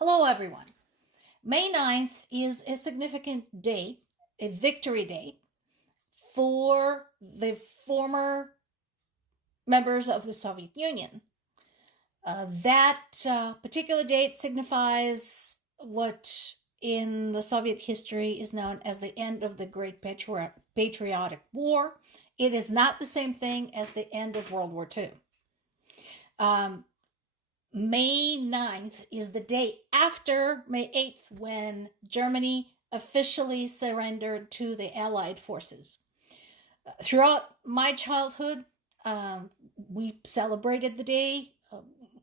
Hello, everyone. May 9th is a significant date, a victory date for the former members of the Soviet Union. That particular date signifies what in the Soviet history is known as the end of the Great Patriotic War. It is not the same thing as the end of World War II. May 9th is the day after May 8th when Germany officially surrendered to the Allied forces. Throughout my childhood, we celebrated the day.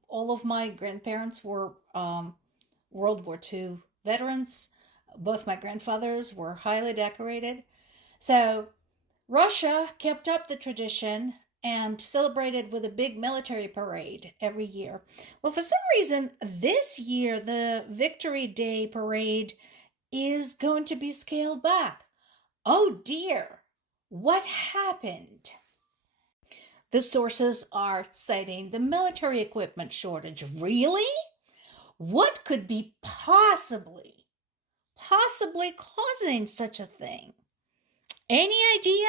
All of my grandparents were World War II veterans. Both my grandfathers were highly decorated. So Russia kept up the tradition and celebrated with a big military parade every year. Well, for some reason, this year, the Victory Day parade is going to be scaled back. Oh dear, what happened? The sources are citing the military equipment shortage. Really? What could be possibly causing such a thing? Any idea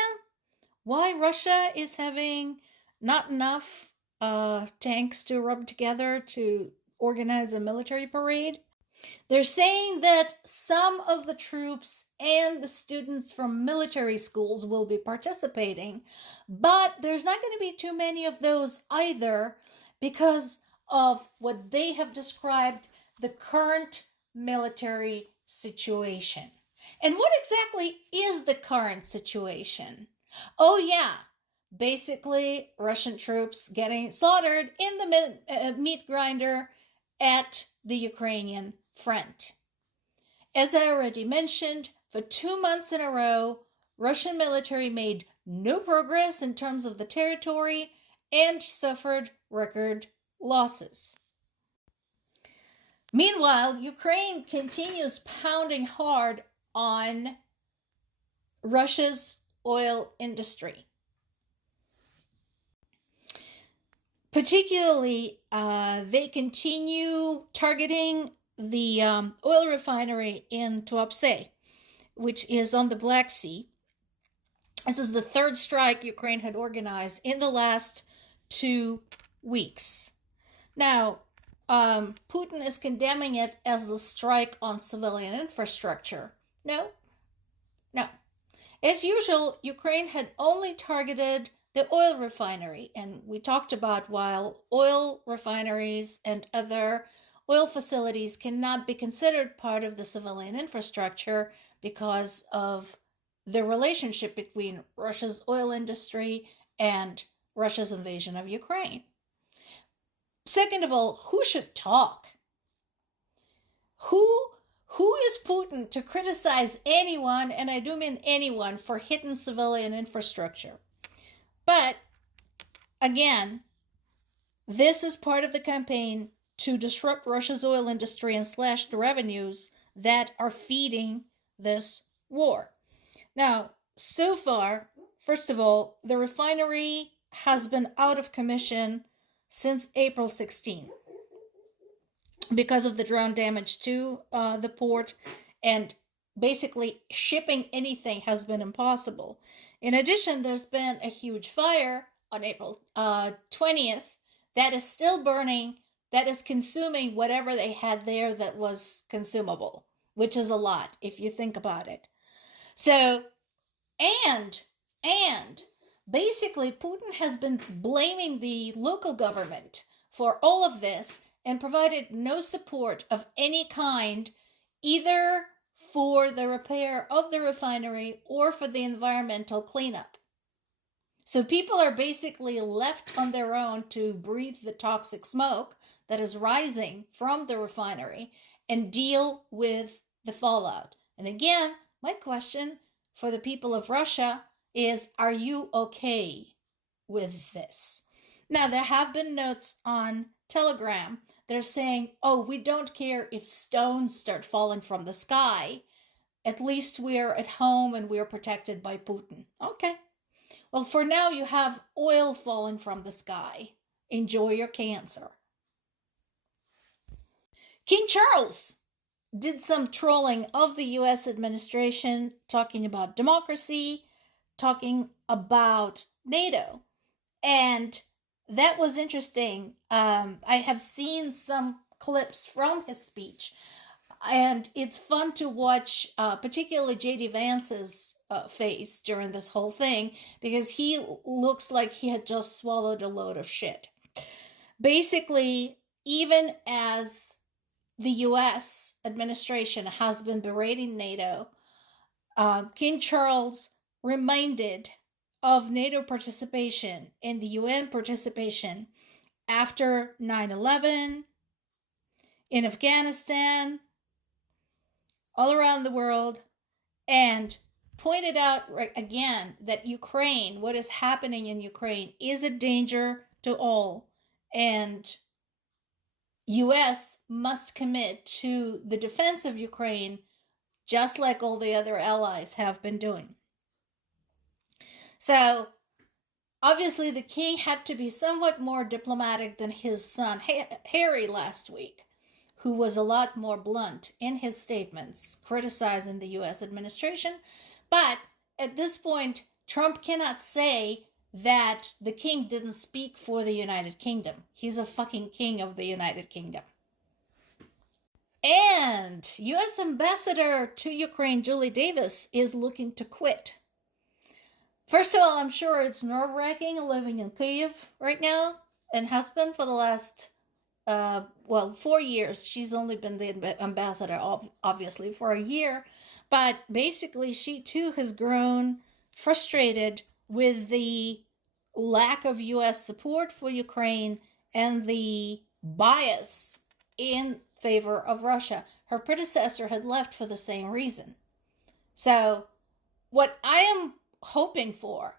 why Russia is having not enough tanks to rub together to organize a military parade? They're saying that some of the troops and the students from military schools will be participating, but there's not going to be too many of those either because of what they have described the current military situation. And what exactly is the current situation? Oh, yeah. Basically, Russian troops getting slaughtered in the meat grinder at the Ukrainian front. As I already mentioned, for 2 months in a row, Russian military made no progress in terms of the territory and suffered record losses. Meanwhile, Ukraine continues pounding hard on Russia's oil industry. Particularly, they continue targeting the oil refinery in Tuapse, which is on the Black Sea. This is the third strike Ukraine had organized in the last 2 weeks. Now, Putin is condemning it as the strike on civilian infrastructure. No. As usual, Ukraine had only targeted the oil refinery, and we talked about while oil refineries and other oil facilities cannot be considered part of the civilian infrastructure because of the relationship between Russia's oil industry and Russia's invasion of Ukraine. Second of all, who should talk? Who is Putin to criticize anyone, and I do mean anyone, for hitting civilian infrastructure? But again, this is part of the campaign to disrupt Russia's oil industry and slash the revenues that are feeding this war. Now, so far, first of all, the refinery has been out of commission since April 16 because of the drone damage to the port, and basically shipping anything has been impossible. In addition, there's been a huge fire on April 20th that is still burning, that is consuming whatever they had there that was consumable, which is a lot if you think about it. So, and basically Putin has been blaming the local government for all of this and provided no support of any kind, either for the repair of the refinery or for the environmental cleanup. So people are basically left on their own to breathe the toxic smoke that is rising from the refinery and deal with the fallout. And again, my question for the people of Russia is, are you okay with this? Now, there have been notes on Telegram. They're saying, oh, we don't care if stones start falling from the sky. At least we're at home and we're protected by Putin. Okay. Well, for now, you have oil falling from the sky. Enjoy your cancer. King Charles did some trolling of the US administration, talking about democracy, talking about NATO. And that was interesting. I have seen some clips from his speech, and it's fun to watch, particularly J.D. Vance's face during this whole thing, because he looks like he had just swallowed a load of shit. Basically, even as the US administration has been berating NATO, King Charles reminded of NATO participation and the UN participation after 9/11, in Afghanistan, all around the world, and pointed out again that Ukraine, what is happening in Ukraine, is a danger to all, and US must commit to the defense of Ukraine just like all the other allies have been doing. So, obviously, the king had to be somewhat more diplomatic than his son Harry last week, who was a lot more blunt in his statements criticizing the US administration. But at this point, Trump cannot say that the king didn't speak for the United Kingdom. He's a fucking king of the United Kingdom. And US Ambassador to Ukraine, Julie Davis, is looking to quit. First of all, I'm sure it's nerve-wracking living in Kyiv right now, and has been for the last, 4 years. She's only been the ambassador, obviously, for a year. But basically, she too has grown frustrated with the lack of US support for Ukraine and the bias in favor of Russia. Her predecessor had left for the same reason. So, what I am hoping for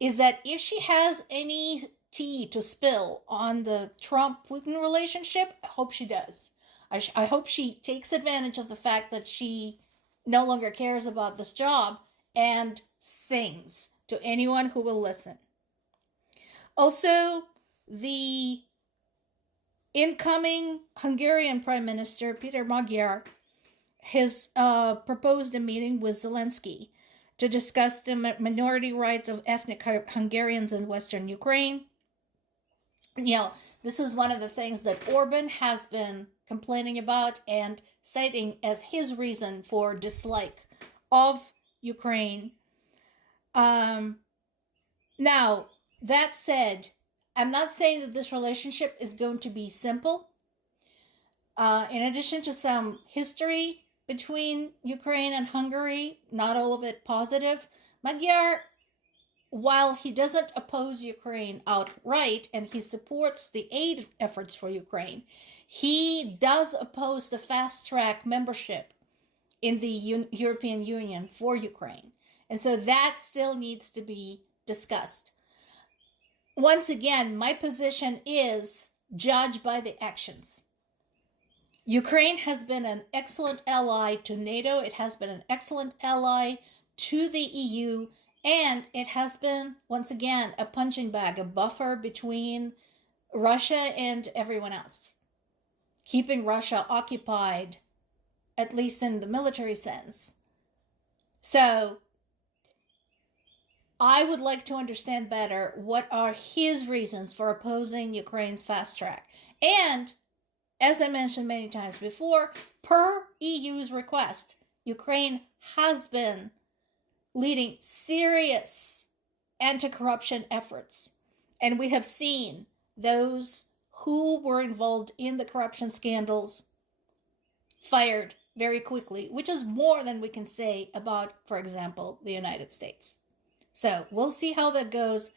is that if she has any tea to spill on the Trump-Putin relationship, I hope she does. I hope she takes advantage of the fact that she no longer cares about this job and sings to anyone who will listen. Also, the incoming Hungarian Prime Minister, Peter Magyar, has proposed a meeting with Zelensky to discuss the minority rights of ethnic Hungarians in Western Ukraine. This is one of the things that Orban has been complaining about and citing as his reason for dislike of Ukraine. Now, that said, I'm not saying that this relationship is going to be simple. In addition to some history between Ukraine and Hungary, not all of it positive, Magyar, while he doesn't oppose Ukraine outright and he supports the aid efforts for Ukraine, he does oppose the fast-track membership in the European Union for Ukraine. And so that still needs to be discussed. Once again, my position is judged by the actions. Ukraine has been an excellent ally to NATO. It has been an excellent ally to the EU. And it has been, once again, a punching bag, a buffer between Russia and everyone else, keeping Russia occupied, at least in the military sense. So, I would like to understand better what are his reasons for opposing Ukraine's fast track. And, as I mentioned many times before, per EU's request, Ukraine has been leading serious anti-corruption efforts. And we have seen those who were involved in the corruption scandals fired very quickly, which is more than we can say about, for example, the United States. So we'll see how that goes.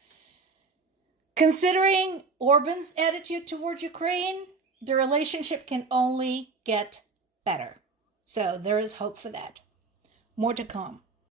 Considering Orban's attitude toward Ukraine, the relationship can only get better. So there is hope for that. More to come.